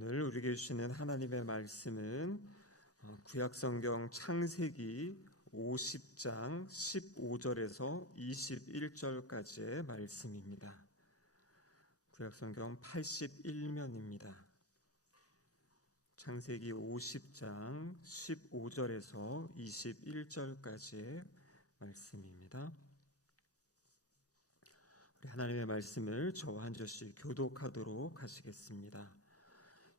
오늘 우리에게 주시는 하나님의 말씀은 구약성경 창세기 50장 15절에서 21절까지의 말씀입니다. 구약성경 81면입니다. 창세기 50장 15절에서 21절까지의 말씀입니다. 우리 하나님의 말씀을 저와 한 절씩 교독하도록 하시겠습니다.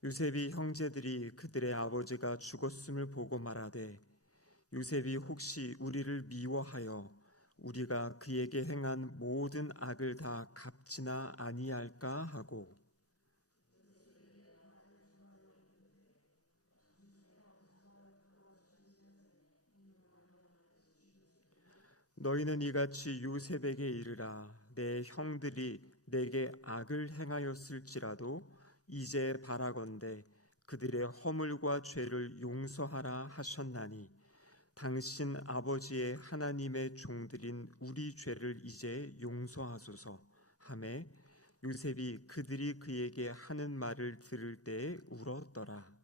요셉이 형제들이 그들의 아버지가 죽었음을 보고 말하되 요셉이 혹시 우리를 미워하여 우리가 그에게 행한 모든 악을 다 갚지나 아니할까 하고 너희는 이같이 요셉에게 이르라 내 형들이 내게 악을 행하였을지라도 이제 바라건대 그들의 허물과 죄를 용서하라 하셨나니 당신 아버지의 하나님의 종들인 우리 죄를 이제 용서하소서 하매 요셉이 그들이 그에게 하는 말을 들을 때에 울었더라.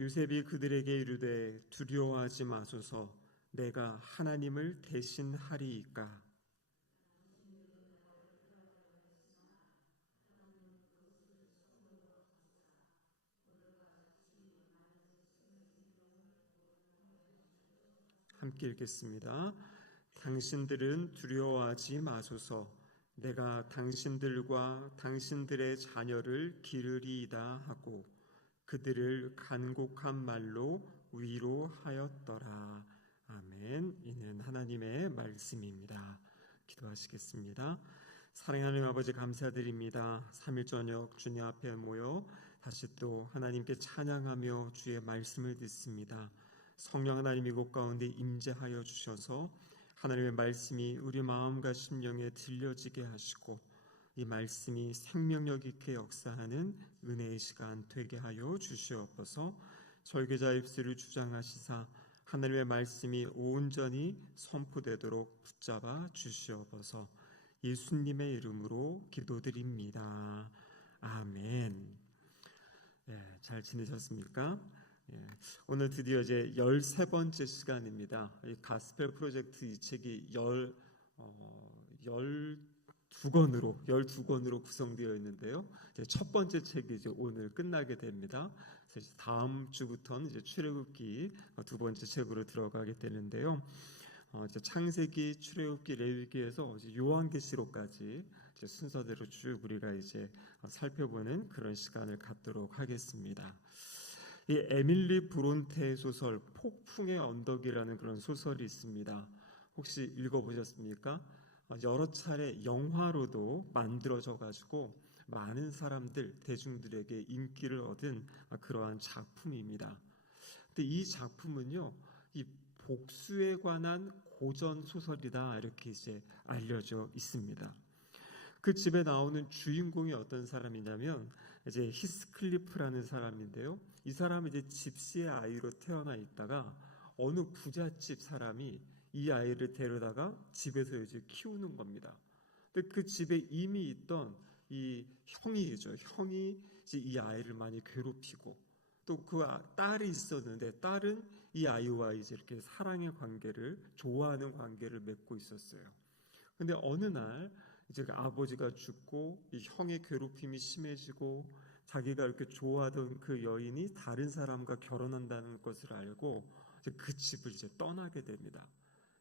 요셉이 그들에게 이르되 두려워하지 마소서 내가 하나님을 대신하리이까. 함께 읽겠습니다. 당신들은 두려워하지 마소서 내가 당신들과 당신들의 자녀를 기르리이다 하고 그들을 간곡한 말로 위로하였더라. 아멘. 이는 하나님의 말씀입니다. 기도하시겠습니다. 사랑하는 아버지 감사드립니다. 3일 저녁 주님 앞에 모여 다시 또 하나님께 찬양하며 주의 말씀을 듣습니다. 성령 하나님 이곳 가운데 임재하여 주셔서 하나님의 말씀이 우리 마음과 심령에 들려지게 하시고 이 말씀이 생명력 있게 역사하는 은혜의 시간 되게 하여 주시옵소서. 설교자 입술을 주장하시사 하나님의 말씀이 온전히 선포되도록 붙잡아 주시옵소서. 예수님의 이름으로 기도드립니다. 아멘. 잘 지내셨습니까? 오늘 드디어 이제 13번째 시간입니다. 이 가스펠 프로젝트 이 책이 12권으로 구성되어 있는데요. 첫 번째 책이 이제 오늘 끝나게 됩니다. 그래서 다음 주부터는 이제 출애굽기 두 번째 책으로 들어가게 되는데요. 이제 창세기, 출애굽기, 레위기에서 요한계시록까지 이제 순서대로 쭉 우리가 이제 살펴보는 그런 시간을 갖도록 하겠습니다. 이 에밀리 브론테의 소설 폭풍의 언덕이라는 그런 소설이 있습니다. 혹시 읽어보셨습니까? 여러 차례 영화로도 만들어져 가지고 많은 사람들, 대중들에게 인기를 얻은 그러한 작품입니다. 근데 이 작품은요, 이 복수에 관한 고전 소설이다 이렇게 이제 알려져 있습니다. 그 집에 나오는 주인공이 어떤 사람이냐면 이제 히스클리프라는 사람인데요. 이 사람은 이제 집시의 아이로 태어나 있다가 어느 부잣집 사람이 이 아이를 데려다가 집에서 이제 키우는 겁니다. 근데 그 집에 이미 있던 이 형이죠. 형이 이제 이 아이를 많이 괴롭히고 또 그 딸이 있었는데 딸은 이 아이와 이제 이렇게 사랑의 관계를 좋아하는 관계를 맺고 있었어요. 근데 어느 날 이제 아버지가 죽고 이 형의 괴롭힘이 심해지고 자기가 이렇게 좋아하던 그 여인이 다른 사람과 결혼한다는 것을 알고 이제 그 집을 이제 떠나게 됩니다.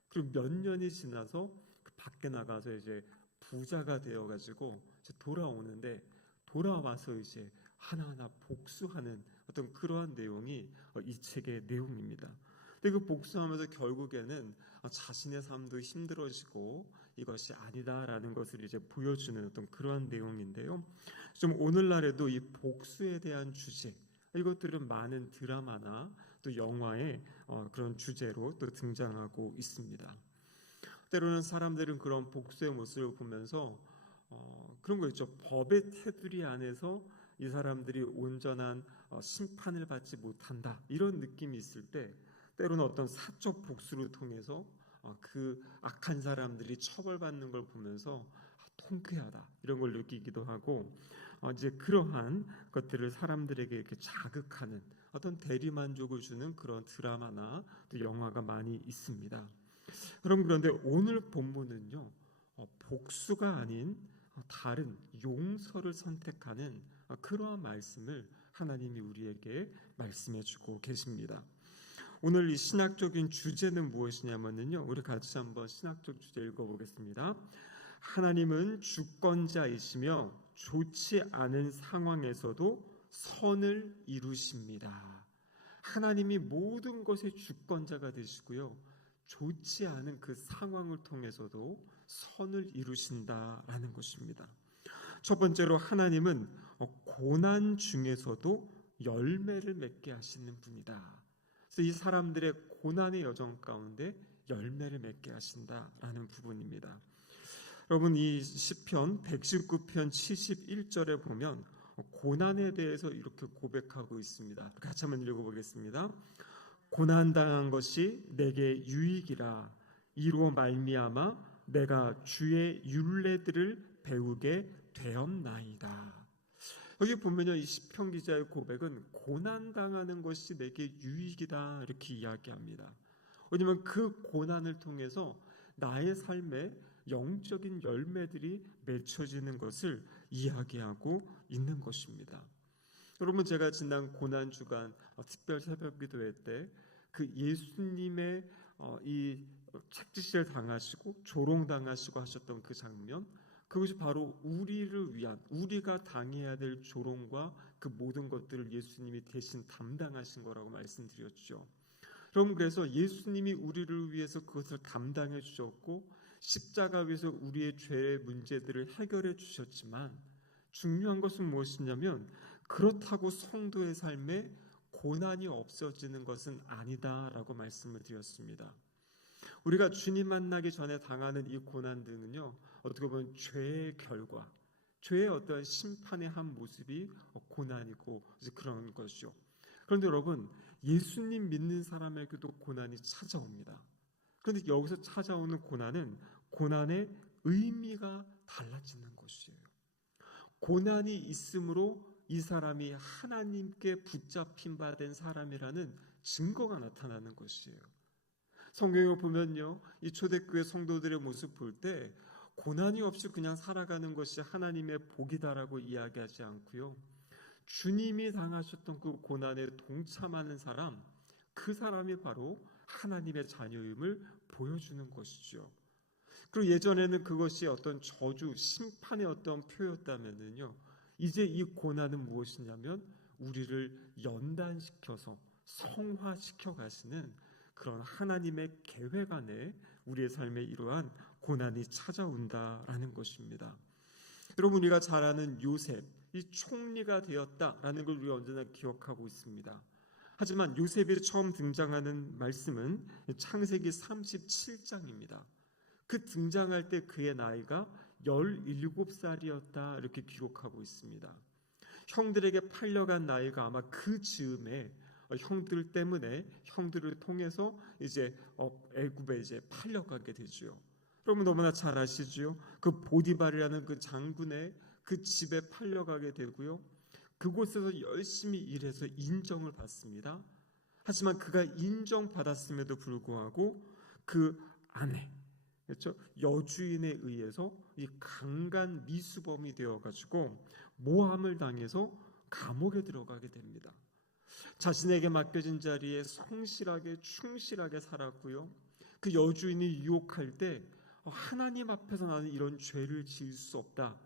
그리고 몇 년이 지나서 그 밖에 나가서 이제 부자가 되어가지고 이제 돌아오는데 돌아와서 이제 하나하나 복수하는 어떤 그러한 내용이 이 책의 내용입니다. 근데 그 복수하면서 결국에는 자신의 삶도 힘들어지고 이것이 아니다라는 것을 이제 보여주는 어떤 그러한 내용인데요. 좀 오늘날에도 이 복수에 대한 주제, 이것들은 많은 드라마나 또 영화의 그런 주제로 또 등장하고 있습니다. 때로는 사람들은 그런 복수의 모습을 보면서 그런 거 있죠. 법의 테두리 안에서 이 사람들이 온전한 심판을 받지 못한다 이런 느낌이 있을 때 때로는 어떤 사적 복수를 통해서 그 악한 사람들이 처벌받는 걸 보면서 통쾌하다 이런 걸 느끼기도 하고 이제 그러한 것들을 사람들에게 이렇게 자극하는 어떤 대리만족을 주는 그런 드라마나 또 영화가 많이 있습니다. 여러분, 그런데 오늘 본문은요, 복수가 아닌 다른 용서를 선택하는 그러한 말씀을 하나님이 우리에게 말씀해주고 계십니다. 오늘 이 신학적인 주제는 무엇이냐면요, 우리 같이 한번 신학적 주제 읽어보겠습니다. 하나님은 주권자이시며 좋지 않은 상황에서도 선을 이루십니다. 하나님이 모든 것의 주권자가 되시고요, 좋지 않은 그 상황을 통해서도 선을 이루신다라는 것입니다. 첫 번째로 하나님은 고난 중에서도 열매를 맺게 하시는 분이다. 그래서 이 사람들의 고난의 여정 가운데 열매를 맺게 하신다라는 부분입니다. 여러분, 이 시편 119편 71절에 보면 고난에 대해서 이렇게 고백하고 있습니다. 같이 한번 읽어보겠습니다. 고난당한 것이 내게 유익이라. 이로 말미암아 내가 주의 율례들을 배우게 되었나이다. 여기 보면요, 이 시편 기자의 고백은 고난당하는 것이 내게 유익이다 이렇게 이야기합니다. 왜냐하면 그 고난을 통해서 나의 삶에 영적인 열매들이 맺혀지는 것을 이야기하고 있는 것입니다. 여러분, 제가 지난 고난 주간 특별 새벽 기도회 때 그 예수님의 이 책지시를 당하시고 조롱당하시고 하셨던 그 장면, 그것이 바로 우리를 위한, 우리가 당해야 될 조롱과 그 모든 것들을 예수님이 대신 담당하신 거라고 말씀드렸죠. 여러분, 그래서 예수님이 우리를 위해서 그것을 담당해 주셨고 십자가 위에서 우리의 죄의 문제들을 해결해 주셨지만, 중요한 것은 무엇이냐면 그렇다고 성도의 삶에 고난이 없어지는 것은 아니다라고 말씀을 드렸습니다. 우리가 주님 만나기 전에 당하는 이 고난 등은요, 어떻게 보면 죄의 결과, 죄의 어떤 심판의 한 모습이 고난이고 그런 것이죠. 그런데 여러분, 예수님 믿는 사람에게도 고난이 찾아옵니다. 그런데 여기서 찾아오는 고난은 고난의 의미가 달라지는 것이에요. 고난이 있으므로 이 사람이 하나님께 붙잡힌 바 된 사람이라는 증거가 나타나는 것이에요. 성경을 보면요, 이 초대교회 성도들의 모습 볼 때 고난이 없이 그냥 살아가는 것이 하나님의 복이다라고 이야기하지 않고요, 주님이 당하셨던 그 고난에 동참하는 사람, 그 사람이 바로 하나님의 자녀임을 보여주는 것이죠. 그리고 예전에는 그것이 어떤 저주, 심판의 어떤 표였다면요, 이제 이 고난은 무엇이냐면 우리를 연단시켜서 성화시켜 가시는 그런 하나님의 계획 안에 우리의 삶에 이러한 고난이 찾아온다라는 것입니다. 여러분, 우리가 잘 아는 요셉, 이 총리가 되었다라는 걸 우리가 언제나 기억하고 있습니다. 하지만 요셉이 처음 등장하는 말씀은 창세기 37장입니다. 그 등장할 때 그의 나이가 17살이었다 이렇게 기록하고 있습니다. 형들에게 팔려간 나이가 아마 그 즈음에 형들 때문에, 형들을 통해서 이제 애굽에 이제 팔려가게 되죠. 여러분, 너무나 잘 아시죠? 그 보디발이라는 그 장군의 그 집에 팔려가게 되고요, 그곳에서 열심히 일해서 인정을 받습니다. 하지만 그가 인정받았음에도 불구하고 그 아내, 그렇죠? 여주인에 의해서 이 강간 미수범이 되어가지고 모함을 당해서 감옥에 들어가게 됩니다. 자신에게 맡겨진 자리에 성실하게 충실하게 살았고요, 그 여주인이 유혹할 때 하나님 앞에서 나는 이런 죄를 지을 수 없다,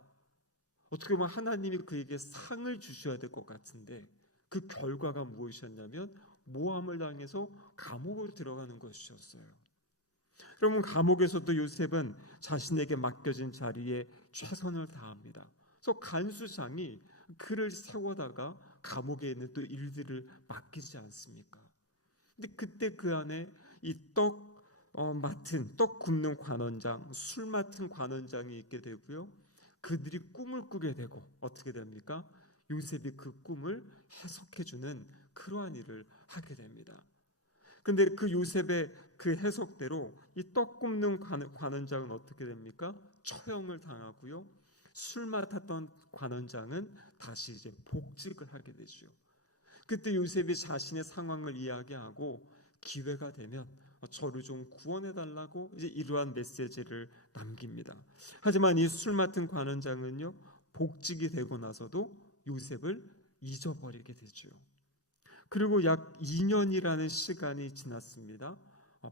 어떻게 보면 하나님이 그에게 상을 주셔야 될 것 같은데 그 결과가 무엇이었냐면 모함을 당해서 감옥으로 들어가는 것이었어요. 여러분, 감옥에서도 요셉은 자신에게 맡겨진 자리에 최선을 다합니다. 그래서 간수장이 그를 세워다가 감옥에 있는 또 일들을 맡기지 않습니까? 근데 그때 그 안에 이 떡 굽는 관원장, 술 맡은 관원장이 있게 되고요, 그들이 꿈을 꾸게 되고 어떻게 됩니까? 요셉이 그 꿈을 해석해주는 그러한 일을 하게 됩니다. 근데 그 요셉의 그 해석대로 이 떡 굽는 관원장은 어떻게 됩니까? 처형을 당하고요. 술 맡았던 관원장은 다시 이제 복직을 하게 되죠. 그때 요셉이 자신의 상황을 이야기하고 기회가 되면 저를 좀 구원해 달라고 이제 이러한 메시지를 남깁니다. 하지만 이 술 맡은 관원장은요, 복직이 되고 나서도 요셉을 잊어버리게 되죠. 그리고 약 2년이라는 시간이 지났습니다.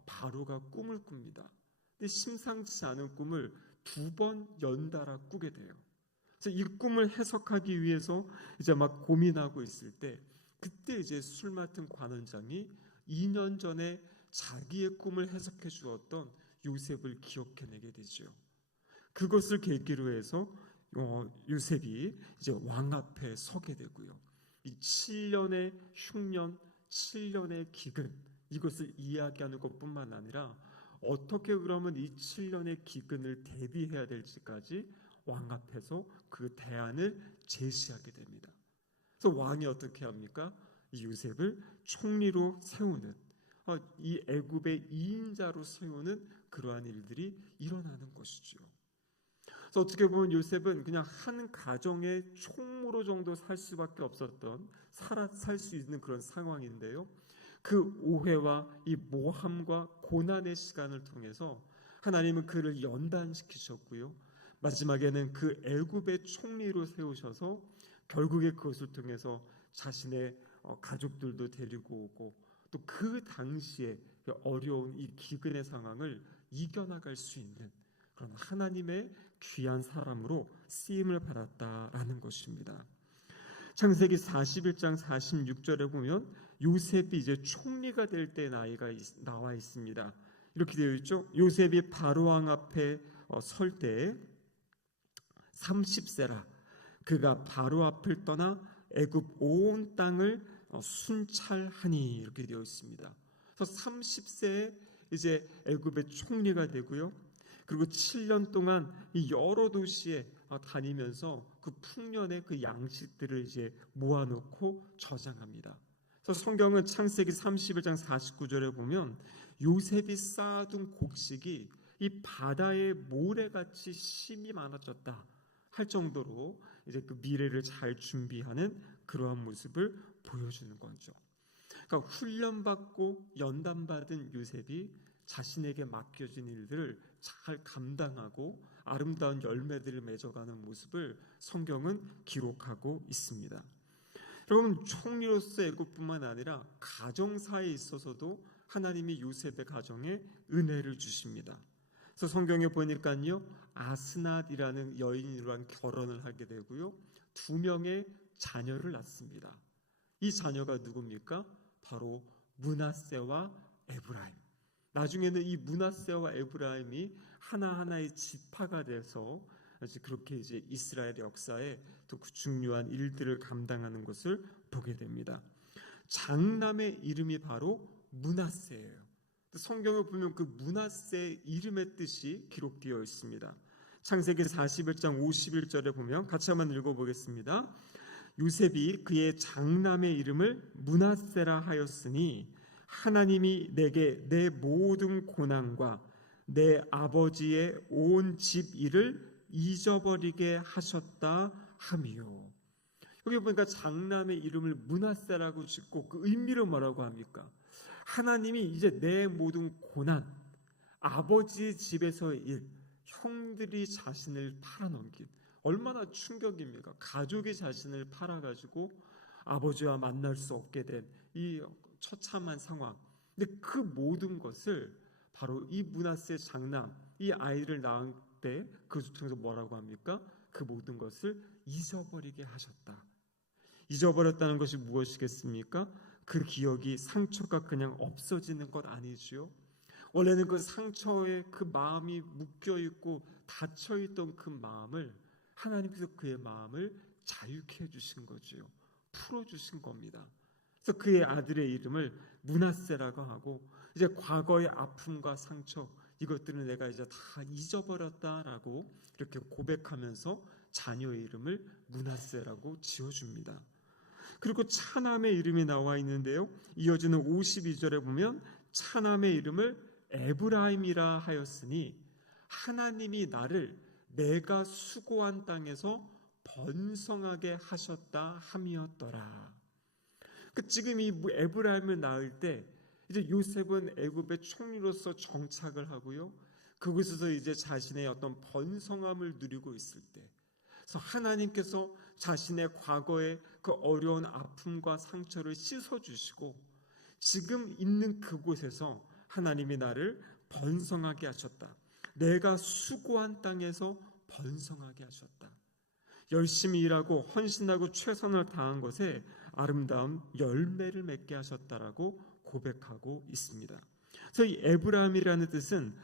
바로가 꿈을 꿉니다. 근데 심상치 않은 꿈을 2번 연달아 꾸게 돼요. 그래서 이 꿈을 해석하기 위해서 이제 막 고민하고 있을 때, 그때 이제 술 맡은 관원장이 2년 전에 자기의 꿈을 해석해 주었던 요셉을 기억해내게 되죠. 그것을 계기로 해서 요셉이 이제 왕 앞에 서게 되고요. 이 7년의 흉년, 7년의 기근, 이것을 이야기하는 것뿐만 아니라 어떻게 그러면 이 7년의 기근을 대비해야 될지까지 왕 앞에서 그 대안을 제시하게 됩니다. 그래서 왕이 어떻게 합니까? 이 요셉을 총리로 세우는, 이 애굽의 2인자로 세우는 그러한 일들이 일어나는 것이죠. 그래서 어떻게 보면 요셉은 그냥 한 가정의 총무로 정도 살 수밖에 없었던, 살 수 있는 그런 상황인데요. 그 오해와 이 모함과 고난의 시간을 통해서 하나님은 그를 연단시키셨고요. 마지막에는 그 애굽의 총리로 세우셔서 결국에 그것을 통해서 자신의 가족들도 데리고 오고 또 그 당시에 어려운 이 기근의 상황을 이겨나갈 수 있는 그런 하나님의 귀한 사람으로 쓰임을 받았다라는 것입니다. 창세기 41장 46절에 보면 요셉이 이제 총리가 될 때 나이가 나와 있습니다. 이렇게 되어 있죠. 요셉이 바로왕 앞에 설 때에 30세라. 그가 바로 앞을 떠나 애굽 온 땅을 순찰하니, 이렇게 되어 있습니다. 그래서 30세에 이제 애굽의 총리가 되고요. 그리고 7년 동안 이 여러 도시에 다니면서 그 풍년의 그 양식들을 이제 모아놓고 저장합니다. 그래서 성경은 창세기 31장 49절에 보면 요셉이 쌓아둔 곡식이 이 바다의 모래같이 심이 많아졌다 할 정도로 이제 그 미래를 잘 준비하는 그러한 모습을 보여주는 거죠. 그러니까 훈련받고 연단받은 요셉이 자신에게 맡겨진 일들을 잘 감당하고 아름다운 열매들을 맺어가는 모습을 성경은 기록하고 있습니다. 여러분, 총리로서 애굽뿐만 아니라 가정사에 있어서도 하나님이 요셉의 가정에 은혜를 주십니다. 그래서 성경에 보니까요, 아스낫이라는 여인이랑 결혼을 하게 되고요, 2명의 자녀를 낳습니다. 이 자녀가 누굽니까? 바로 므낫세와 에브라임. 나중에는 이 므낫세와 에브라임이 하나하나의 지파가 돼서 그렇게 이제 이스라엘 역사에 또 그 중요한 일들을 감당하는 것을 보게 됩니다. 장남의 이름이 바로 므낫세예요. 성경을 보면 그 므낫세의 이름의 뜻이 기록되어 있습니다. 창세기 41장 51절에 보면 같이 한번 읽어보겠습니다. 요셉이 그의 장남의 이름을 므낫세라 하였으니 하나님이 내게 내 모든 고난과 내 아버지의 온 집 일을 잊어버리게 하셨다 하미요. 여기 보니까 장남의 이름을 므낫세라고 짓고 그 의미를 뭐라고 합니까? 하나님이 이제 내 모든 고난, 아버지 집에서의 일, 형들이 자신을 팔아넘긴, 얼마나 충격입니까? 가족이 자신을 팔아가지고 아버지와 만날 수 없게 된 이 처참한 상황. 근데 그 모든 것을 바로 이 므낫세 장남, 이 아이를 낳은 때 그것을 통해서 뭐라고 합니까? 그 모든 것을 잊어버리게 하셨다. 잊어버렸다는 것이 무엇이겠습니까? 그 기억이, 상처가 그냥 없어지는 것 아니지요. 원래는 그 상처에 그 마음이 묶여있고 닫혀있던 그 마음을 하나님께서 그의 마음을 자유케 해주신 거지요. 풀어주신 겁니다. 그래서 그의 아들의 이름을 므낫세라고 하고, 이제 과거의 아픔과 상처, 이것들은 내가 이제 다 잊어버렸다라고 이렇게 고백하면서 자녀의 이름을 므낫세라고 지어줍니다. 그리고 차남의 이름이 나와 있는데요, 이어지는 52절에 보면 차남의 이름을 에브라임이라 하였으니 하나님이 나를 내가 수고한 땅에서 번성하게 하셨다 함이었더라. 지금 이 에브라임을 낳을 때 이제 요셉은 애굽의 총리로서 정착을 하고요. 그곳에서 이제 자신의 어떤 번성함을 누리고 있을 때, 그래서 하나님께서 자신의 과거의 그 어려운 아픔과 상처를 씻어주시고 지금 있는 그곳에서 하나님이 나를 번성하게 하셨다. 내가 수고한 땅에서 번성하게 하셨다. 열심히 일하고 헌신하고 최선을 다한 것에 아름다운 열매를 맺게 하셨다라고 고백하고 있습니다. 그래서 이 에브라임이라는 뜻은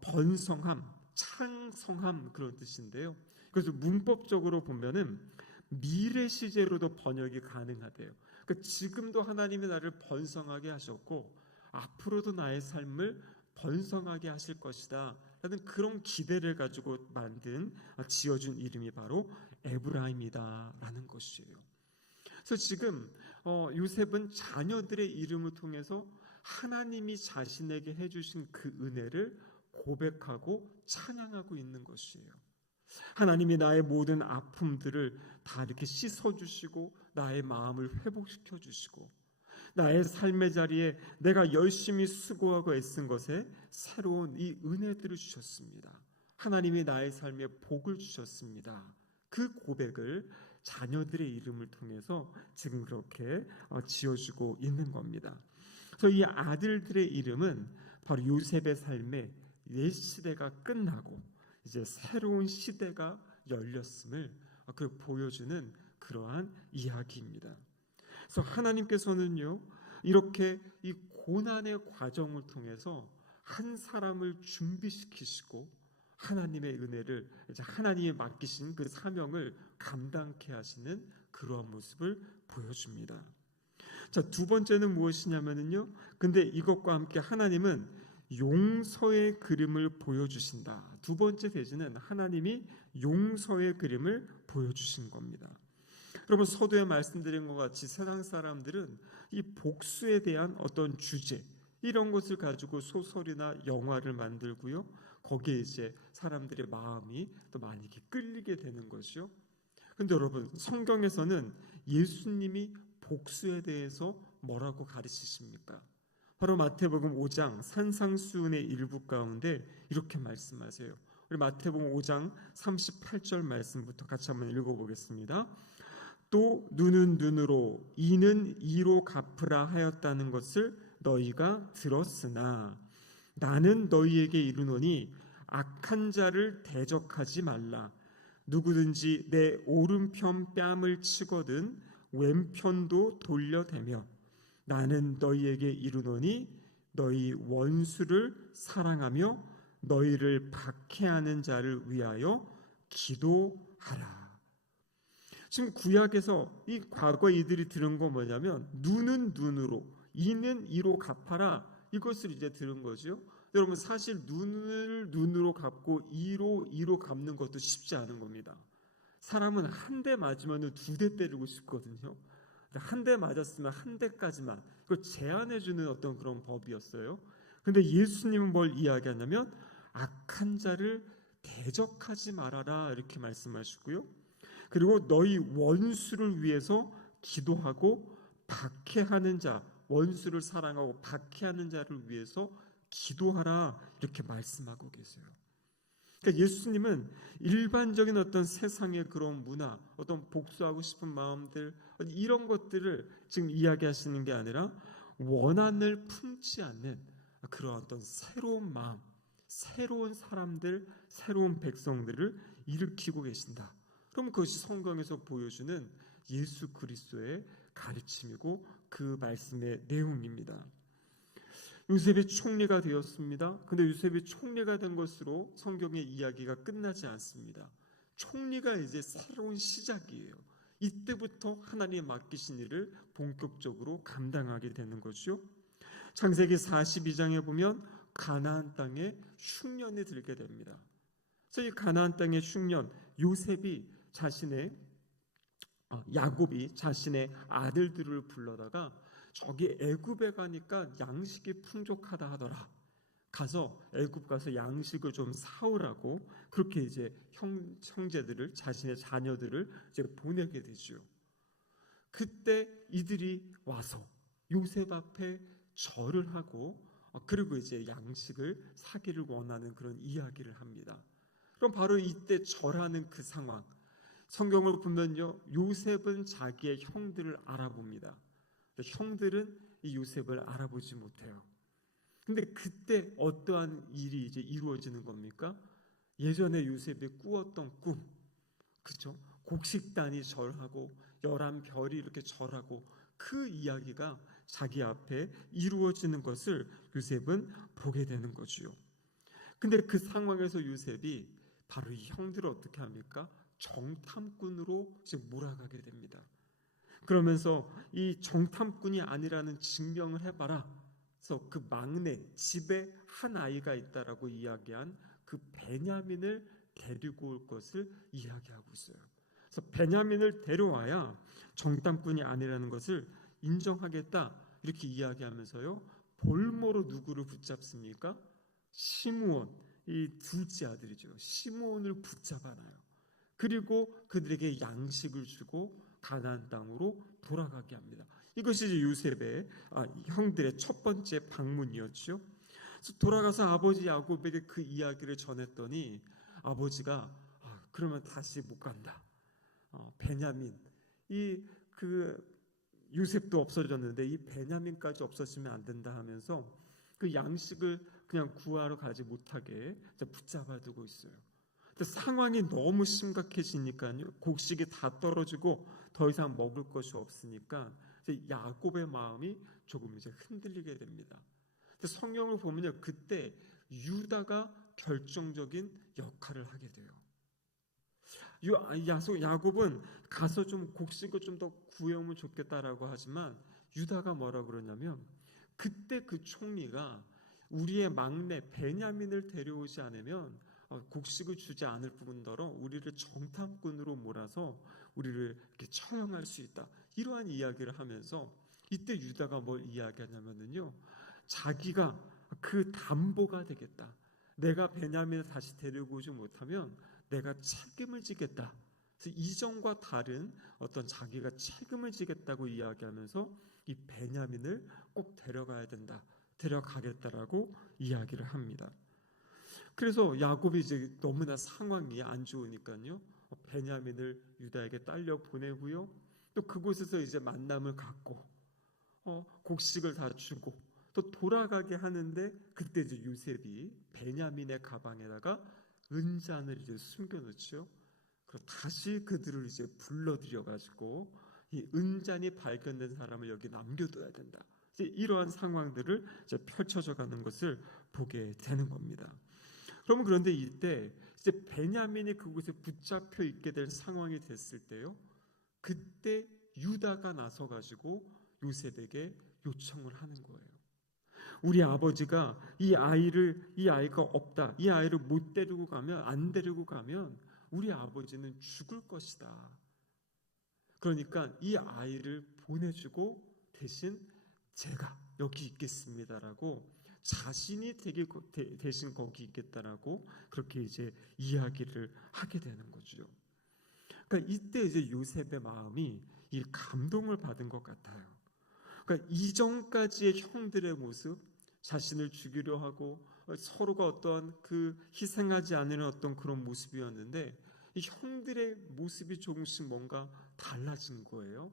번성함, 창성함 그런 뜻인데요. 그래서 문법적으로 보면은 미래 시제로도 번역이 가능하대요. 그러니까 지금도 하나님이 나를 번성하게 하셨고 앞으로도 나의 삶을 번성하게 하실 것이다 라는 그런 기대를 가지고 지어준 이름이 바로 에브라임이다 라는 것이에요. 그래서 지금 요셉은 자녀들의 이름을 통해서 하나님이 자신에게 해주신 그 은혜를 고백하고 찬양하고 있는 것이에요. 하나님이 나의 모든 아픔들을 다 이렇게 씻어주시고 나의 마음을 회복시켜주시고 나의 삶의 자리에 내가 열심히 수고하고 애쓴 것에 새로운 이 은혜들을 주셨습니다. 하나님이 나의 삶에 복을 주셨습니다. 그 고백을 자녀들의 이름을 통해서 지금 그렇게 지어주고 있는 겁니다. 그래서 이 아들들의 이름은 바로 요셉의 삶에 옛 시대가 끝나고 이제 새로운 시대가 열렸음을 보여주는 그러한 이야기입니다. 그래서 하나님께서는요 이렇게 이 고난의 과정을 통해서 한 사람을 준비시키시고 하나님의 은혜를 이제 하나님이 맡기신 그 사명을 감당케 하시는 그러한 모습을 보여줍니다. 자, 두 번째는 무엇이냐면요. 근데 이것과 함께 하나님은 용서의 그림을 보여주신다. 두 번째 대지는 하나님이 용서의 그림을 보여주신 겁니다. 여러분 서두에 말씀드린 것 같이 세상 사람들은 이 복수에 대한 어떤 주제 이런 것을 가지고 소설이나 영화를 만들고요. 거기에 이제 사람들의 마음이 또 많이 이렇게 끌리게 되는 거죠. 그런데 여러분 성경에서는 예수님이 복수에 대해서 뭐라고 가르치십니까? 바로 마태복음 5장 산상수훈의 일부 가운데 이렇게 말씀하세요. 우리 마태복음 5장 38절 말씀부터 같이 한번 읽어보겠습니다. 또 눈은 눈으로 이는 이로 갚으라 하였다는 것을 너희가 들었으나 나는 너희에게 이르노니 악한 자를 대적하지 말라. 누구든지 내 오른편 뺨을 치거든 왼편도 돌려대며 나는 너희에게 이르노니 너희 원수를 사랑하며 너희를 박해하는 자를 위하여 기도하라. 지금 구약에서 이 과거 이들이 들은 거 뭐냐면 눈은 눈으로 이는 이로 갚아라 이것을 이제 들은 거죠. 여러분 사실 눈을 눈으로 갚고 이로 갚는 것도 쉽지 않은 겁니다. 사람은 한 대 맞으면 두 대 때리고 싶거든요. 한 대 맞았으면 한 대까지만 그걸 제한해주는 어떤 그런 법이었어요. 그런데 예수님은 뭘 이야기하냐면 악한 자를 대적하지 말아라 이렇게 말씀하시고요. 그리고 너희 원수를 위해서 기도하고 박해하는 자, 원수를 사랑하고 박해하는 자를 위해서 기도하라 이렇게 말씀하고 계세요. 그러니까 예수님은 일반적인 어떤 세상의 그런 문화, 어떤 복수하고 싶은 마음들 이런 것들을 지금 이야기하시는 게 아니라 원한을 품지 않는 그런 어떤 새로운 마음, 새로운 사람들, 새로운 백성들을 일으키고 계신다. 그럼 그것이 성경에서 보여주는 예수 그리스도의 가르침이고 그 말씀의 내용입니다. 요셉이 총리가 되었습니다. 그런데 요셉이 총리가 된 것으로 성경의 이야기가 끝나지 않습니다. 총리가 이제 새로운 시작이에요. 이때부터 하나님이 맡기신 일을 본격적으로 감당하게 되는 거죠. 창세기 42장에 보면 가나안 땅에 흉년이 들게 됩니다. 그래서 이 가나안 땅의 흉년, 야곱이 자신의 아들들을 불러다가 저기 애굽에 가니까 양식이 풍족하다 하더라. 가서 애굽 가서 양식을 좀 사오라고 그렇게 이제 형제들을 자신의 자녀들을 이제 보내게 되죠. 그때 이들이 와서 요셉 앞에 절을 하고 그리고 이제 양식을 사기를 원하는 그런 이야기를 합니다. 그럼 바로 이때 절하는 그 상황, 성경을 보면요, 요셉은 자기의 형들을 알아봅니다. 형들은 이 요셉을 알아보지 못해요. 근데 그때 어떠한 일이 이제 이루어지는 겁니까? 예전에 요셉이 꾸었던 꿈, 그죠? 곡식단이 절하고 11별이 이렇게 절하고 그 이야기가 자기 앞에 이루어지는 것을 요셉은 보게 되는 거지요. 근데 그 상황에서 요셉이 바로 이 형들을 어떻게 합니까? 정탐꾼으로 이제 몰아가게 됩니다. 그러면서 이 정탐꾼이 아니라는 증명을 해봐라. 그래서 그 막내 집에 한 아이가 있다라고 이야기한 그 베냐민을 데리고 올 것을 이야기하고 있어요. 그래서 베냐민을 데려와야 정탐꾼이 아니라는 것을 인정하겠다 이렇게 이야기하면서요. 볼모로 누구를 붙잡습니까? 시므온, 이 둘째 아들이죠. 시므온을 붙잡아놔요. 그리고 그들에게 양식을 주고 가나안 땅으로 돌아가게 합니다. 이것이 이제 요셉의 형들의 첫 번째 방문이었죠. 그래서 돌아가서 아버지 야곱에게 그 이야기를 전했더니 아버지가 그러면 다시 못 간다. 베냐민, 그 요셉도 없어졌는데 이 베냐민까지 없어지면 안 된다 하면서 그 양식을 그냥 구하러 가지 못하게 붙잡아 두고 있어요. 근데 상황이 너무 심각해지니까요. 곡식이 다 떨어지고 더 이상 먹을 것이 없으니까 이제 야곱의 마음이 조금 이제 흔들리게 됩니다. 근데 성경을 보면요, 그때 유다가 결정적인 역할을 하게 돼요. 야곱은 가서 좀 곡식을 좀 더 구해오면 좋겠다라고 하지만 유다가 뭐라 그러냐면 그때 그 총리가 우리의 막내 베냐민을 데려오지 않으면 곡식을 주지 않을 뿐더러 우리를 정탐꾼으로 몰아서 우리를 이렇게 처형할 수 있다. 이러한 이야기를 하면서 이때 유다가 뭘 이야기하냐면요, 자기가 그 담보가 되겠다. 내가 베냐민을 다시 데리고 오지 못하면 내가 책임을 지겠다. 그래서 이전과 다른 어떤 자기가 책임을 지겠다고 이야기하면서 이 베냐민을 꼭 데려가야 된다. 데려가겠다라고 이야기를 합니다. 그래서 야곱이 이제 너무나 상황이 안 좋으니까요, 베냐민을 유다에게 딸려 보내고요, 또 그곳에서 이제 만남을 갖고 곡식을 다 주고 또 돌아가게 하는데 그때 이제 요셉이 베냐민의 가방에다가 은잔을 이제 숨겨놓죠. 그리고 다시 그들을 이제 불러들여 가지고 이 은잔이 발견된 사람을 여기 남겨둬야 된다. 이제 이러한 상황들을 이제 펼쳐져 가는 것을 보게 되는 겁니다. 그러면 그런데 이때 이제 베냐민이 그곳에 붙잡혀 있게 될 상황이 됐을 때요, 그때 유다가 나서 가지고 요셉에게 요청을 하는 거예요. 우리 아버지가 이 아이가 없다, 이 아이를 못 데리고 가면, 안 데리고 가면 우리 아버지는 죽을 것이다. 그러니까 이 아이를 보내주고 대신 제가 여기 있겠습니다라고, 자신이 대신 거기 있겠다라고 그렇게 이제 이야기를 하게 되는 거죠. 그러니까 이때 이제 요셉의 마음이 이 감동을 받은 것 같아요. 그러니까 이전까지의 형들의 모습, 자신을 죽이려 하고 서로가 어떠한 그 희생하지 않는 어떤 그런 모습이었는데 이 형들의 모습이 조금씩 뭔가 달라진 거예요.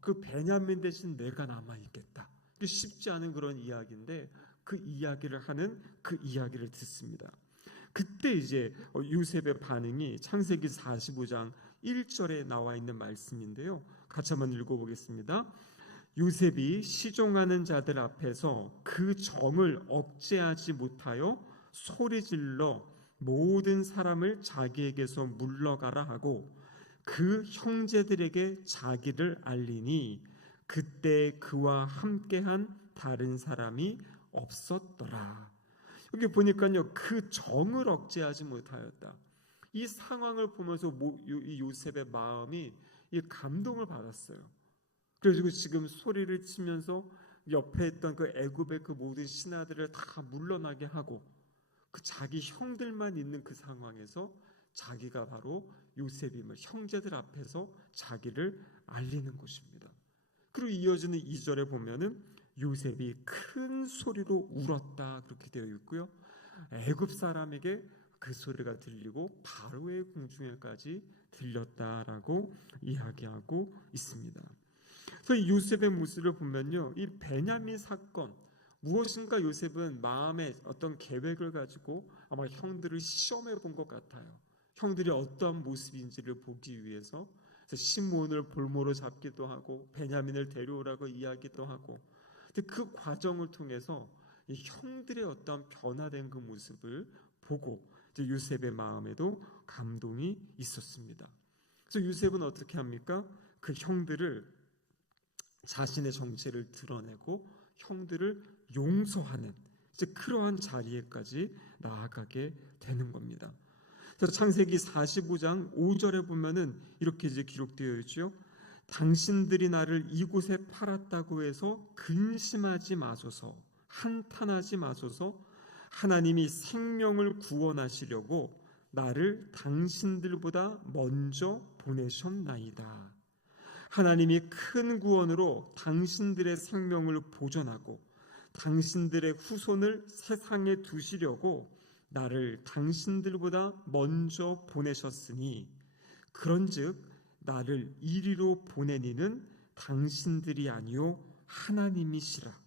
그 베냐민 대신 내가 남아 있겠다. 쉽지 않은 그런 이야기인데 그 이야기를 하는 그 이야기를 듣습니다. 그때 이제 요셉의 반응이 창세기 45장 1절에 나와 있는 말씀인데요. 같이 한번 읽어보겠습니다. 요셉이 시종하는 자들 앞에서 그 정을 억제하지 못하여 소리질러 모든 사람을 자기에게서 물러가라 하고 그 형제들에게 자기를 알리니 그때 그와 함께한 다른 사람이 없었더라. 여기 보니까요, 그 정을 억제하지 못하였다. 이 상황을 보면서 이 요셉의 마음이 이 감동을 받았어요. 그래가지고 지금 소리를 치면서 옆에 있던 그 애굽의 그 모든 신하들을 다 물러나게 하고 그 자기 형들만 있는 그 상황에서 자기가 바로 요셉임을 형제들 앞에서 자기를 알리는 것입니다. 그리고 이어지는 2절에 보면은 요셉이 큰 소리로 울었다 그렇게 되어 있고요. 애굽 사람에게 그 소리가 들리고 바로의 궁중에까지 들렸다라고 이야기하고 있습니다. 그래서 요셉의 모습을 보면요, 이 베냐민 사건, 무엇인가 요셉은 마음에 어떤 계획을 가지고 아마 형들을 시험해 본 것 같아요. 형들이 어떠한 모습인지를 보기 위해서 시므온을 볼모로 잡기도 하고 베냐민을 데려오라고 이야기도 하고, 근데 그 과정을 통해서 이 형들의 어떤 변화된 그 모습을 보고 이제 요셉의 마음에도 감동이 있었습니다. 그래서 요셉은 어떻게 합니까? 그 형들을 자신의 정체를 드러내고 형들을 용서하는 이제 그러한 자리에까지 나아가게 되는 겁니다. 그래서 창세기 45장 5절에 보면은 이렇게 이제 기록되어 있죠. 당신들이 나를 이곳에 팔았다고 해서 근심하지 마소서, 한탄하지 마소서. 하나님이 생명을 구원하시려고 나를 당신들보다 먼저 보내셨나이다. 하나님이 큰 구원으로 당신들의 생명을 보존하고 당신들의 후손을 세상에 두시려고 나를 당신들보다 먼저 보내셨으니 그런즉 나를 이리로 보내니는 당신들이 아니요 하나님이시라.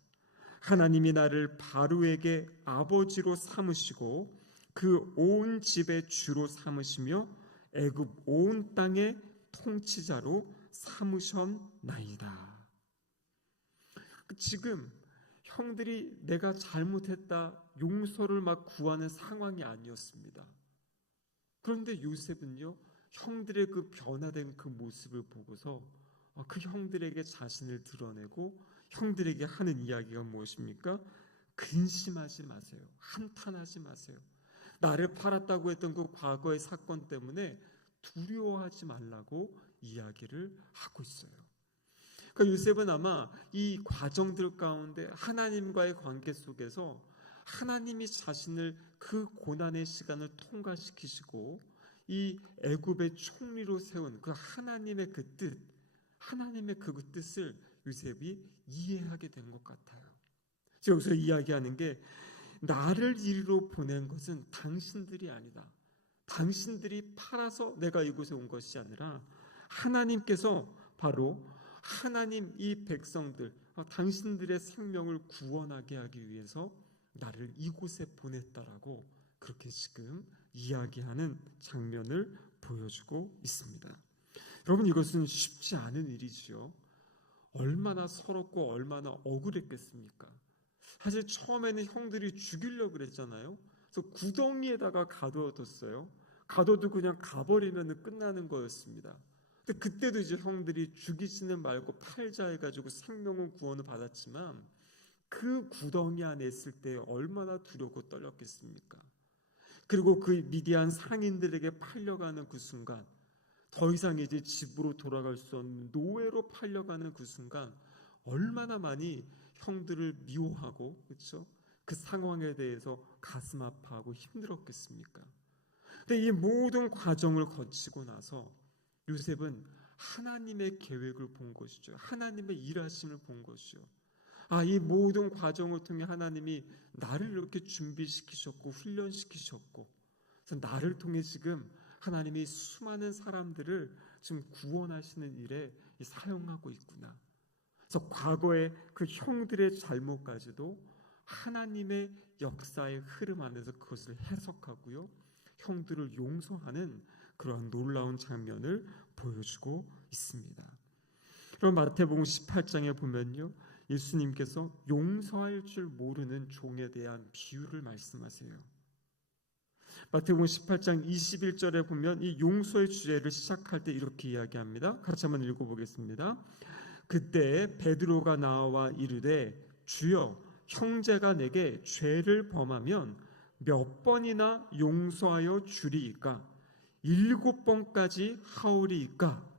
하나님이 나를 바로에게 아버지로 삼으시고 그 온 집의 주로 삼으시며 애굽 온 땅의 통치자로 삼으셨나이다. 지금 형들이 내가 잘못했다 용서를 막 구하는 상황이 아니었습니다. 그런데 요셉은요, 형들의 그 변화된 그 모습을 보고서 그 형들에게 자신을 드러내고 형들에게 하는 이야기가 무엇입니까? 근심하지 마세요. 한탄하지 마세요. 나를 팔았다고 했던 그 과거의 사건 때문에 두려워하지 말라고 이야기를 하고 있어요. 그러니까 요셉은 아마 이 과정들 가운데 하나님과의 관계 속에서 하나님이 자신을 그 고난의 시간을 통과시키시고 이 애굽의 총리로 세운 그 하나님의 그 뜻, 하나님의 그 뜻을 요셉이 이해하게 된 것 같아요. 여기서 이야기하는 게 나를 이리로 보낸 것은 당신들이 아니다. 당신들이 팔아서 내가 이곳에 온 것이 아니라 하나님께서 바로 하나님 이 백성들, 당신들의 생명을 구원하게 하기 위해서 나를 이곳에 보냈다라고 그렇게 지금 이야기하는 장면을 보여주고 있습니다. 여러분, 이것은 쉽지 않은 일이지요. 얼마나 서럽고 얼마나 억울했겠습니까? 사실 처음에는 형들이 죽이려고 그랬잖아요. 그래서 구덩이에다가 가둬뒀어요. 가둬도 그냥 가버리면 끝나는 거였습니다. 근데 그때도 이제 형들이 죽이지는 말고 팔자 해가지고 생명은 구원을 받았지만 그 구덩이 안에 있을 때 얼마나 두렵고 떨렸겠습니까? 그리고 그 미디안 상인들에게 팔려가는 그 순간, 더 이상 이제 집으로 돌아갈 수 없는 노예로 팔려가는 그 순간 얼마나 많이 형들을 미워하고, 그렇죠? 그 상황에 대해서 가슴 아파하고 힘들었겠습니까? 근데 이 모든 과정을 거치고 나서 요셉은 하나님의 계획을 본 것이죠. 하나님의 일하심을 본 것이죠. 이 모든 과정을 통해 하나님이 나를 이렇게 준비시키셨고 훈련시키셨고, 그래서 나를 통해 지금 하나님이 수많은 사람들을 지금 구원하시는 일에 사용하고 있구나. 그래서 과거의 그 형들의 잘못까지도 하나님의 역사의 흐름 안에서 그것을 해석하고요, 형들을 용서하는 그러한 놀라운 장면을 보여주고 있습니다. 그럼 마태복음 18장에 보면요, 예수님께서 용서할 줄 모르는 종에 대한 비유를 말씀하세요. 마태복음 18장 21절에 보면 이 용서의 주제를 시작할 때 이렇게 이야기합니다. 같이 한번 읽어보겠습니다. 그때 베드로가 나와 이르되 주여, 형제가 내게 죄를 범하면 몇 번이나 용서하여 주리이까? 7번까지 하오리이까?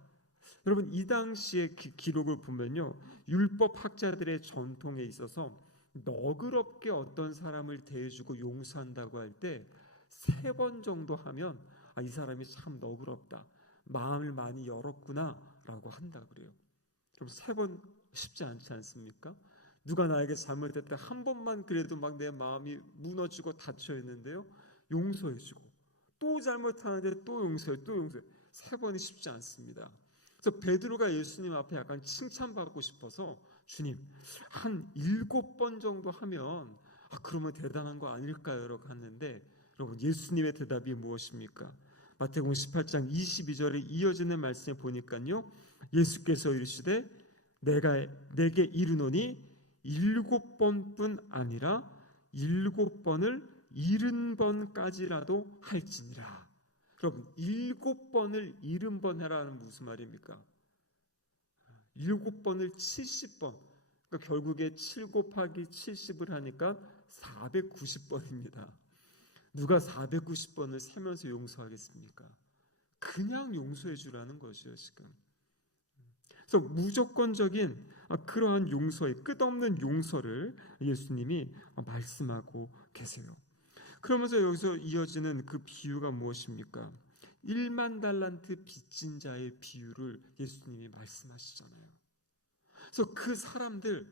여러분 이 당시의 기록을 보면요, 율법 학자들의 전통에 있어서 너그럽게 어떤 사람을 대해주고 용서한다고 할 때 3번 정도 하면 이 사람이 참 너그럽다, 마음을 많이 열었구나라고 한다 그래요. 그럼 3번 쉽지 않지 않습니까? 누가 나에게 잘못했다 한 번만 그래도 막 내 마음이 무너지고 닫혀 있는데요, 용서해주고 또 잘못하는데 또 용서해, 또 용서해. 3번이 쉽지 않습니다. 그래서 베드로가 예수님 앞에 약간 칭찬받고 싶어서 주님 한 7번 정도 하면 그러면 대단한 거 아닐까요? 라고 했는데 여러분 예수님의 대답이 무엇입니까? 마태복음 18장 22절에 이어지는 말씀에 보니까요, 예수께서 이르시되 내게 이르노니 7번뿐 아니라 7번을 70번까지라도 할지니라. 여러분 7번을 70번 해라는 무슨 말입니까? 7번을 70번, 그러니까 결국에 7 곱하기 70을 하니까 490번입니다. 누가 490번을 세면서 용서하겠습니까? 그냥 용서해 주라는 것이요 지금. 그래서 무조건적인 그러한 용서의 끝없는 용서를 예수님이 말씀하고 계세요. 그러면서 여기서 이어지는 그 비유가 무엇입니까? 1만 달란트 빚진 자의 비유를 예수님이 말씀하시잖아요. 그래서 그 사람들,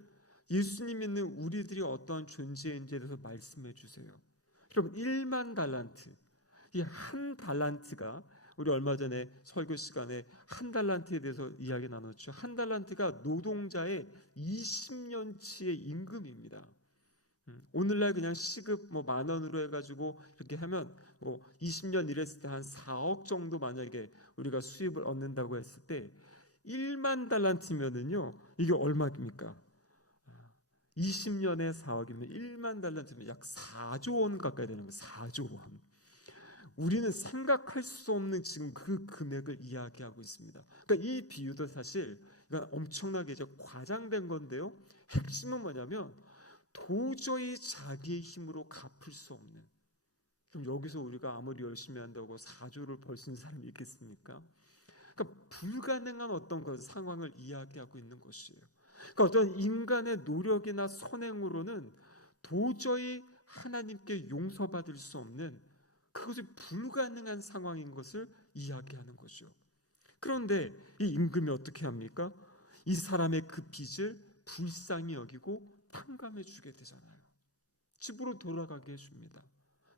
예수님 믿는 우리들이 어떠한 존재인지에 대해서 말씀해 주세요. 여러분 1만 달란트, 이 한 달란트가, 우리 얼마 전에 설교 시간에 한 달란트에 대해서 이야기 나눴죠. 한 달란트가 노동자의 20년치의 임금입니다. 오늘날 그냥 시급 10,000원으로 해가지고 이렇게 하면 20년 일했을 때 한 4억 정도 만약에 우리가 수입을 얻는다고 했을 때 1만 달란트면은요 이게 얼마입니까? 20년에 4억이면 1만 달란트면 약 4조 원 가까이 되는 거예요. 4조 원. 우리는 생각할 수 없는 지금 그 금액을 이야기하고 있습니다. 그러니까 이 비유도 사실 이건 엄청나게 과장된 건데요, 핵심은 뭐냐면 도저히 자기의 힘으로 갚을 수 없는, 그럼 여기서 우리가 아무리 열심히 한다고 4조를 벌 수 있는 사람이 있겠습니까? 그러니까 불가능한 어떤 그 상황을 이야기하고 있는 것이에요. 그러니까 어떤 인간의 노력이나 선행으로는 도저히 하나님께 용서받을 수 없는, 그것이 불가능한 상황인 것을 이야기하는 거죠. 그런데 이 임금이 어떻게 합니까? 이 사람의 그 빚을 불쌍히 여기고 탕감해 주게 되잖아요. 집으로 돌아가게 해줍니다.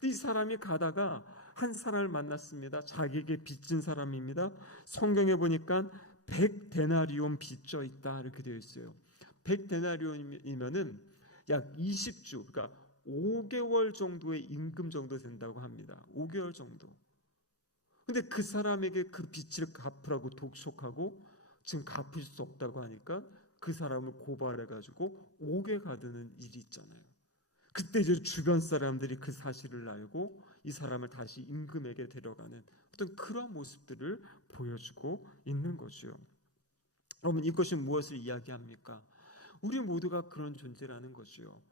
이 사람이 가다가 한 사람을 만났습니다. 자기에게 빚진 사람입니다. 성경에 보니까 100데나리온 빚져 있다 이렇게 되어 있어요. 100데나리온이면은 약 20주, 그러니까 5개월 정도의 임금 정도 된다고 합니다. 5개월 정도. 근데 그 사람에게 그 빚을 갚으라고 독촉하고 지금 갚을 수 없다고 하니까 그 사람을 고발해가지고 옥에 가두는 일이 있잖아요. 그때 이제 주변 사람들이 그 사실을 알고 이 사람을 다시 임금에게 데려가는 어떤 그런 모습들을 보여주고 있는 거죠. 여러분 이것이 무엇을 이야기합니까? 우리 모두가 그런 존재라는 거죠.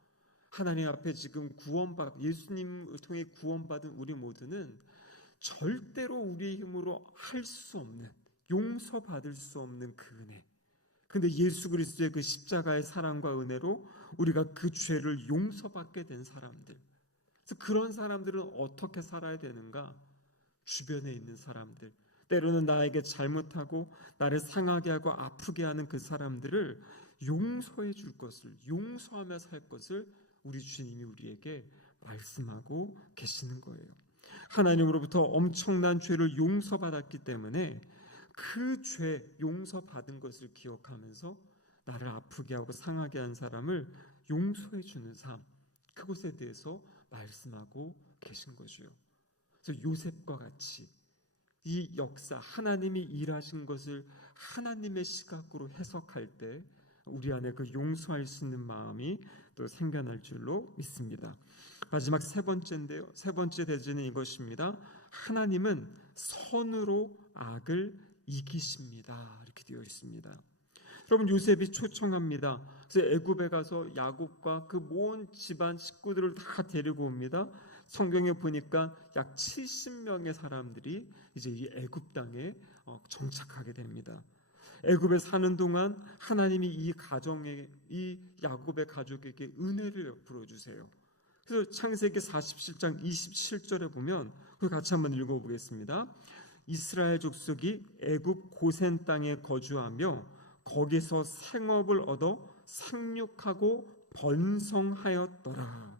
하나님 앞에 지금 예수님을 통해 구원받은 우리 모두는 절대로 우리의 힘으로 할 수 없는, 용서받을 수 없는 그 은혜, 근데 예수 그리스도의 그 십자가의 사랑과 은혜로 우리가 그 죄를 용서받게 된 사람들, 그래서 그런 사람들은 어떻게 살아야 되는가? 주변에 있는 사람들, 때로는 나에게 잘못하고 나를 상하게 하고 아프게 하는 그 사람들을 용서해 줄 것을, 용서하며 살 것을 우리 주님이 우리에게 말씀하고 계시는 거예요. 하나님으로부터 엄청난 죄를 용서받았기 때문에 그 죄 용서받은 것을 기억하면서 나를 아프게 하고 상하게 한 사람을 용서해 주는 삶, 그것에 대해서 말씀하고 계신 거죠. 그래서 요셉과 같이 이 역사, 하나님이 일하신 것을 하나님의 시각으로 해석할 때 우리 안에 그 용서할 수 있는 마음이 또 생겨날 줄로 믿습니다. 마지막 세 번째인데요, 세 번째 대지는 이것입니다. 하나님은 선으로 악을 이기십니다. 이렇게 되어 있습니다. 여러분 요셉이 초청합니다. 그래서 애굽에 가서 야곱과 그 모든 집안 식구들을 다 데리고 옵니다. 성경에 보니까 약 70명의 사람들이 이제 이 애굽 땅에 정착하게 됩니다. 애굽에 사는 동안 하나님이 이 야곱의 가족에게 은혜를 베풀어 주세요. 그래서 창세기 47장 27절에 보면 그걸 같이 한번 읽어보겠습니다. 이스라엘 족속이 애굽 고센 땅에 거주하며 거기서 생업을 얻어 상륙하고 번성하였더라.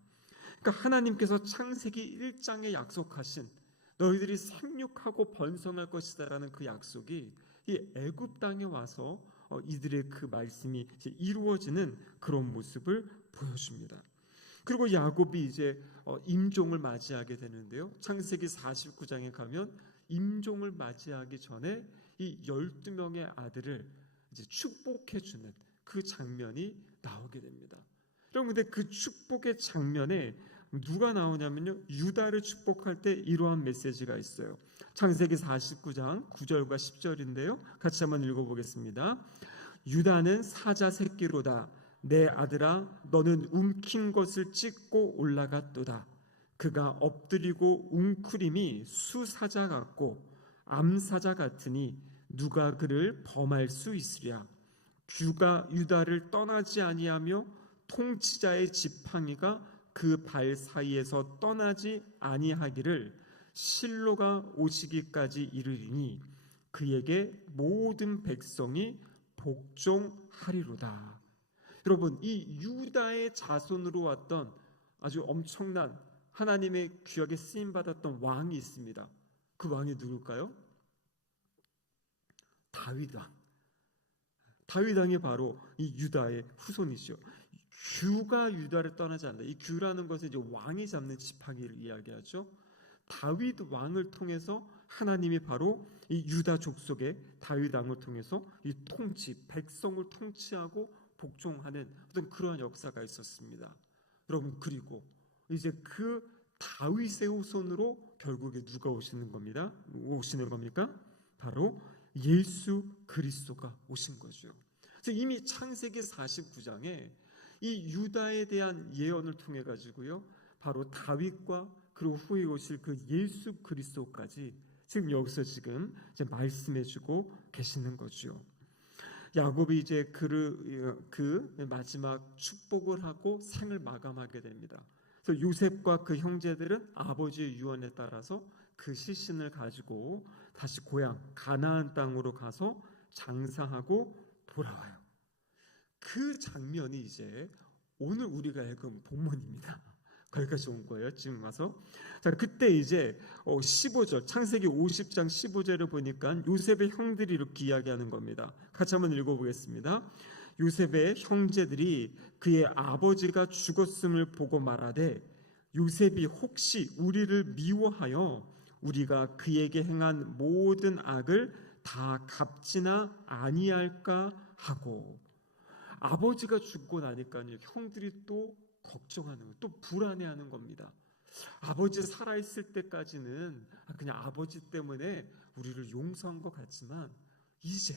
그러니까 하나님께서 창세기 1장에 약속하신 너희들이 상륙하고 번성할 것이다라는 그 약속이 이 애굽 땅에 와서 이들의 그 말씀이 이제 이루어지는 그런 모습을 보여줍니다. 그리고 야곱이 이제 임종을 맞이하게 되는데요. 창세기 49장에 가면 임종을 맞이하기 전에 이 12명의 아들을 이제 축복해 주는 그 장면이 나오게 됩니다. 여러분, 근데 그 축복의 장면에 누가 나오냐면요, 유다를 축복할 때 이러한 메시지가 있어요. 창세기 49장 9절과 10절인데요, 같이 한번 읽어보겠습니다. 유다는 사자 새끼로다. 내 아들아, 너는 움킨 것을 찢고 올라갔도다. 그가 엎드리고 웅크림이 수사자 같고 암사자 같으니 누가 그를 범할 수 있으랴. 규가 유다를 떠나지 아니하며 통치자의 지팡이가 그 발 사이에서 떠나지 아니하기를 실로가 오시기까지 이르리니 그에게 모든 백성이 복종하리로다. 여러분, 이 유다의 자손으로 왔던 아주 엄청난 하나님의 귀하게 쓰임받았던 왕이 있습니다. 그 왕이 누굴까요? 다윗 왕. 다윗 왕이 바로 이 유다의 후손이죠. 규가 유다를 떠나지 않는다. 이 규라는 것은 이제 왕이 잡는 지팡이를 이야기하죠. 다윗 왕을 통해서 하나님이 바로 이 유다 족속의 다윗 왕을 통해서 이 통치, 백성을 통치하고 복종하는 어떤 그러한 역사가 있었습니다. 여러분, 그리고 이제 그 다윗의 후손으로 결국에 누가 오시는 겁니까? 바로 예수 그리스도가 오신 거죠. 그래서 이미 창세기 49장에 이 유다에 대한 예언을 통해 가지고요, 바로 다윗과 그리고 후에 오실 그 예수 그리스도까지 지금 여기서 이제 말씀해주고 계시는 거죠. 야곱이 이제 그 마지막 축복을 하고 생을 마감하게 됩니다. 그래서 요셉과 그 형제들은 아버지의 유언에 따라서 그 시신을 가지고 다시 고향 가나안 땅으로 가서 장사하고 돌아와요. 그 장면이 이제 오늘 우리가 읽은 본문입니다. 거기까지 온 거예요. 지금 와서. 자, 그때 이제 15절 창세기 50장 15절을 보니까 요셉의 형들이 이렇게 이야기하는 겁니다. 같이 한번 읽어보겠습니다. 요셉의 형제들이 그의 아버지가 죽었음을 보고 말하되 요셉이 혹시 우리를 미워하여 우리가 그에게 행한 모든 악을 다 갚지나 아니할까 하고, 아버지가 죽고 나니까요, 형들이 또 걱정하는 거예요. 또 불안해하는 겁니다. 아버지 살아있을 때까지는 그냥 아버지 때문에 우리를 용서한 것 같지만 이제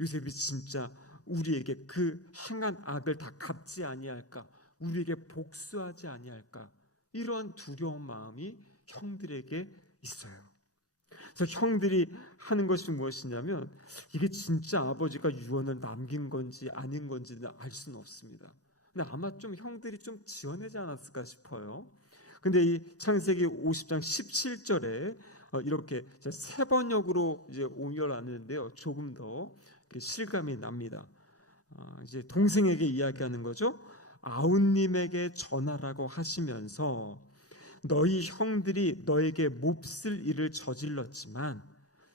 요셉이 진짜 우리에게 그 행한 악을 다 갚지 아니할까, 우리에게 복수하지 아니할까, 이러한 두려운 마음이 형들에게 있어요. 그래서 형들이 하는 것이 무엇이냐면, 이게 진짜 아버지가 유언을 남긴 건지 아닌 건지는 알 수는 없습니다. 근데 아마 좀 형들이 좀 지어내지 않았을까 싶어요. 근데 이 창세기 50장 17절에 이렇게 세 번역으로 이제 옮겨놨는데요, 조금 더 실감이 납니다. 이제 동생에게 이야기하는 거죠. 아우님에게 전하라고 하시면서 너희 형들이 너에게 몹쓸 일을 저질렀지만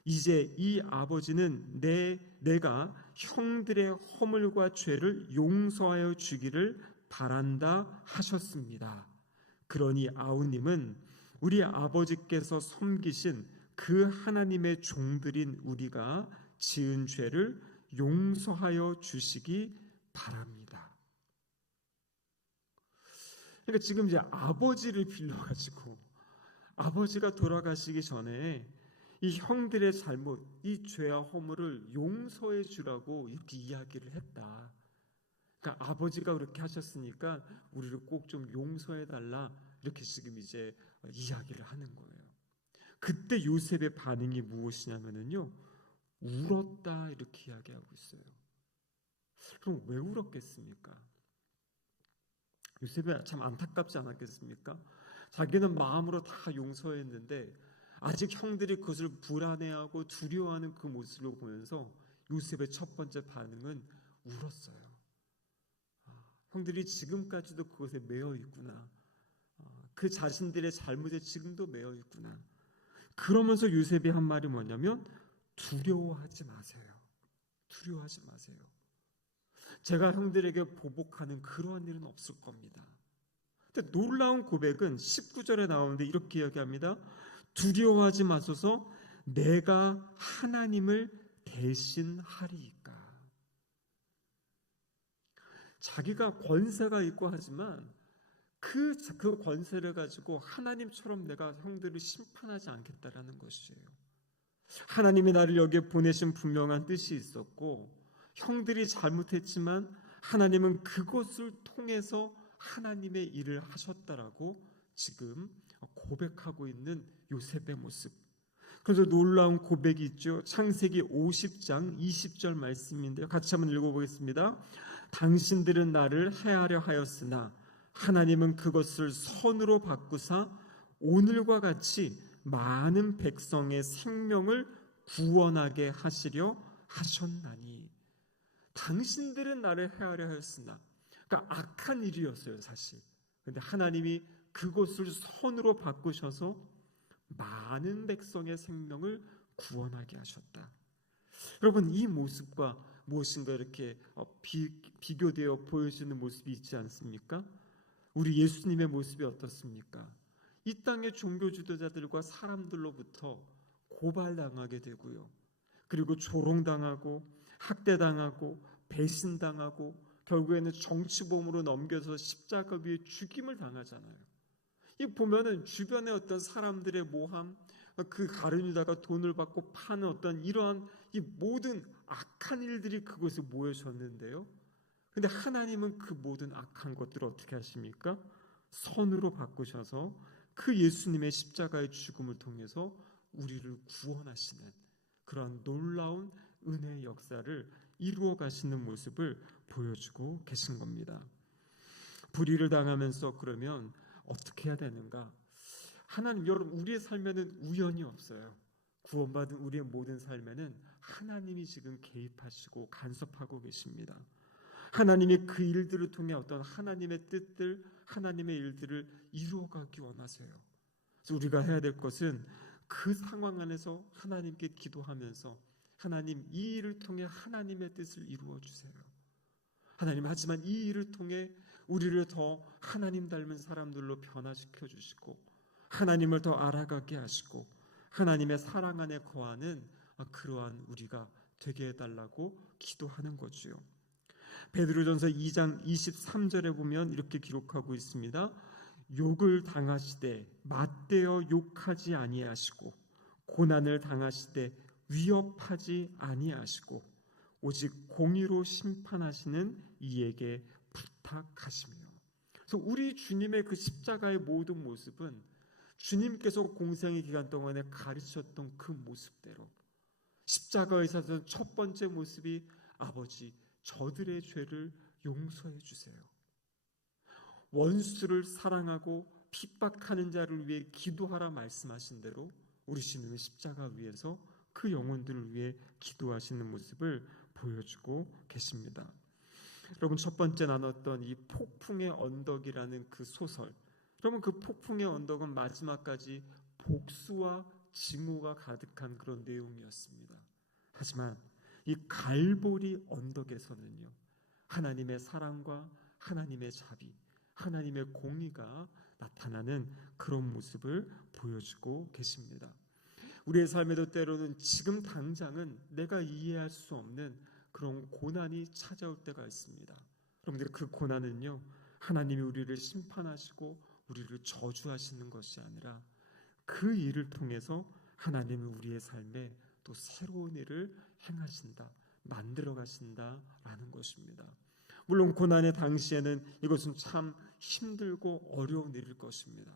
이제 이 아버지는 내가 형들의 허물과 죄를 용서하여 주기를 바란다 하셨습니다. 그러니 아우님은 우리 아버지께서 섬기신 그 하나님의 종들인 우리가 지은 죄를 용서하여 주시기 바랍니다. 그러니까 지금 이제 아버지를 빌려가지고 아버지가 돌아가시기 전에 이 형들의 잘못, 이 죄와 허물을 용서해 주라고 이렇게 이야기를 했다. 그러니까 아버지가 그렇게 하셨으니까 우리를 꼭 좀 용서해 달라, 이렇게 지금 이제 이야기를 하는 거예요. 그때 요셉의 반응이 무엇이냐면요, 울었다 이렇게 이야기하고 있어요. 그럼 왜 울었겠습니까? 요셉이 참 안타깝지 않았겠습니까? 자기는 마음으로 다 용서했는데 아직 형들이 그것을 불안해하고 두려워하는 그 모습을 보면서 요셉의 첫 번째 반응은 울었어요. 형들이 지금까지도 그것에 매여 있구나. 그 자신들의 잘못에 지금도 매여 있구나. 그러면서 요셉이 한 말이 뭐냐면 두려워하지 마세요. 두려워하지 마세요. 제가 형들에게 보복하는 그러한 일은 없을 겁니다. 근데 놀라운 고백은 19절에 나오는데 이렇게 이야기합니다. 두려워하지 마소서 내가 하나님을 대신하리이까. 자기가 권세가 있고 하지만 그 권세를 가지고 하나님처럼 내가 형들을 심판하지 않겠다라는 것이에요. 하나님이 나를 여기에 보내신 분명한 뜻이 있었고 형들이 잘못했지만 하나님은 그것을 통해서 하나님의 일을 하셨다라고 지금 고백하고 있는 요셉의 모습. 그래서 놀라운 고백이 있죠. 창세기 50장 20절 말씀인데요. 같이 한번 읽어보겠습니다. 당신들은 나를 해하려 하였으나 하나님은 그것을 선으로 바꾸사 오늘과 같이 많은 백성의 생명을 구원하게 하시려 하셨나니. 당신들은 나를 해하려 하였으나, 그러니까 악한 일이었어요 사실. 그런데 하나님이 그것을 선으로 바꾸셔서 많은 백성의 생명을 구원하게 하셨다. 여러분, 이 모습과 무엇인가 이렇게 비교되어 보여지는 모습이 있지 않습니까? 우리 예수님의 모습이 어떻습니까? 이 땅의 종교 지도자들과 사람들로부터 고발당하게 되고요. 그리고 조롱당하고 학대당하고 배신당하고 결국에는 정치범으로 넘겨서 십자가 위에 죽임을 당하잖아요. 이 보면은 주변의 어떤 사람들의 모함, 그 가룟유다가 돈을 받고 파는 어떤 이러한 이 모든 악한 일들이 그곳에 모여졌는데요. 근데 하나님은 그 모든 악한 것들을 어떻게 하십니까? 선으로 바꾸셔서 그 예수님의 십자가의 죽음을 통해서 우리를 구원하시는 그러한 놀라운 은혜의 역사를 이루어 가시는 모습을 보여주고 계신 겁니다. 불의를 당하면서 그러면 어떻게 해야 되는가? 하나님, 여러분, 우리의 삶에는 우연이 없어요. 구원받은 우리의 모든 삶에는 하나님이 지금 개입하시고 간섭하고 계십니다. 하나님이 그 일들을 통해 어떤 하나님의 뜻들, 하나님의 일들을 이루어가기 원하세요. 그래서 우리가 해야 될 것은 그 상황 안에서 하나님께 기도하면서 하나님, 이 일을 통해 하나님의 뜻을 이루어 주세요. 하나님, 하지만 이 일을 통해 우리를 더 하나님 닮은 사람들로 변화시켜 주시고 하나님을 더 알아가게 하시고 하나님의 사랑 안에 거하는 그러한 우리가 되게 해달라고 기도하는 거지요. 베드로전서 2장 23절에 보면 이렇게 기록하고 있습니다. 욕을 당하시되 맞대어 욕하지 아니하시고 고난을 당하시되 위협하지 아니하시고 오직 공의로 심판하시는 이에게 부탁하시며. 그래서 우리 주님의 그 십자가의 모든 모습은 주님께서 공생의 기간 동안에 가르치셨던 그 모습대로 십자가에서 첫 번째 모습이 아버지 저들의 죄를 용서해 주세요. 원수를 사랑하고 핍박하는 자를 위해 기도하라 말씀하신 대로 우리 주님의 십자가 위에서 그 영혼들을 위해 기도하시는 모습을 보여주고 계십니다. 여러분, 첫 번째 나눴던 이 폭풍의 언덕이라는 그 소설, 여러분, 그 폭풍의 언덕은 마지막까지 복수와 징후가 가득한 그런 내용이었습니다. 하지만 이 갈보리 언덕에서는요, 하나님의 사랑과 하나님의 자비, 하나님의 공의가 나타나는 그런 모습을 보여주고 계십니다. 우리의 삶에도 때로는 지금 당장은 내가 이해할 수 없는 그런 고난이 찾아올 때가 있습니다. 여러분들, 그 고난은요, 하나님이 우리를 심판하시고 우리를 저주하시는 것이 아니라 그 일을 통해서 하나님은 우리의 삶에 또 새로운 일을 행하신다, 만들어 가신다라는 것입니다. 물론 고난의 당시에는 이것은 참 힘들고 어려운 일일 것입니다.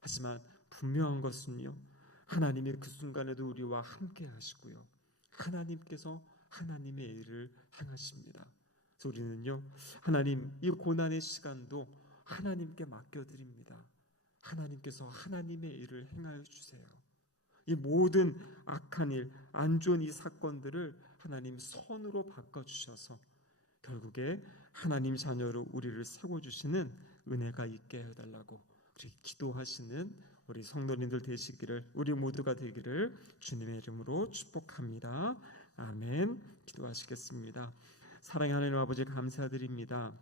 하지만 분명한 것은요, 하나님이 그 순간에도 우리와 함께 하시고요, 하나님께서 하나님의 일을 행하십니다. 그래서 우리는요, 하나님 이 고난의 시간도 하나님께 맡겨드립니다. 하나님께서 하나님의 일을 행하여 주세요. 이 모든 악한 일, 안 좋은 이 사건들을 하나님 선으로 바꿔주셔서 결국에 하나님 자녀로 우리를 세워주시는 은혜가 있게 해달라고 우리 기도하시는 우리 성도님들 되시기를, 우리 모두가 되기를 주님의 이름으로 축복합니다. 아멘. 기도하시겠습니다. 사랑의 하나님 아버지, 감사드립니다.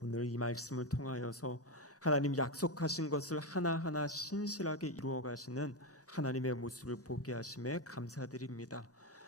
오늘 이 말씀을 통하여서 하나님 약속하신 것을 하나하나 신실하게 이루어 가시는 하나님의 모습을 보게 하심에 감사드립니다.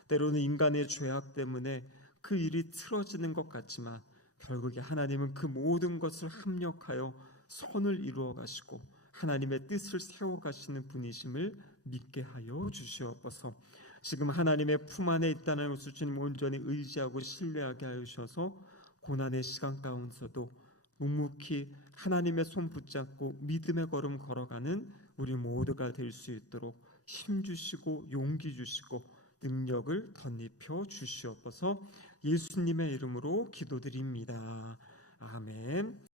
때로는 인간의 죄악 때문에 그 일이 틀어지는 것 같지만 결국에 하나님은 그 모든 것을 합력하여 선을 이루어 가시고 하나님의 뜻을 세워 가시는 분이심을 믿게 하여 주시옵소서. 지금 하나님의 품 안에 있다는 것을 주님 온전히 의지하고 신뢰하게 하여 주셔서 고난의 시간 가운데서도 묵묵히 하나님의 손 붙잡고 믿음의 걸음 걸어가는 우리 모두가 될 수 있도록 힘 주시고 용기 주시고 능력을 덧입혀 주시옵소서. 예수님의 이름으로 기도드립니다. 아멘.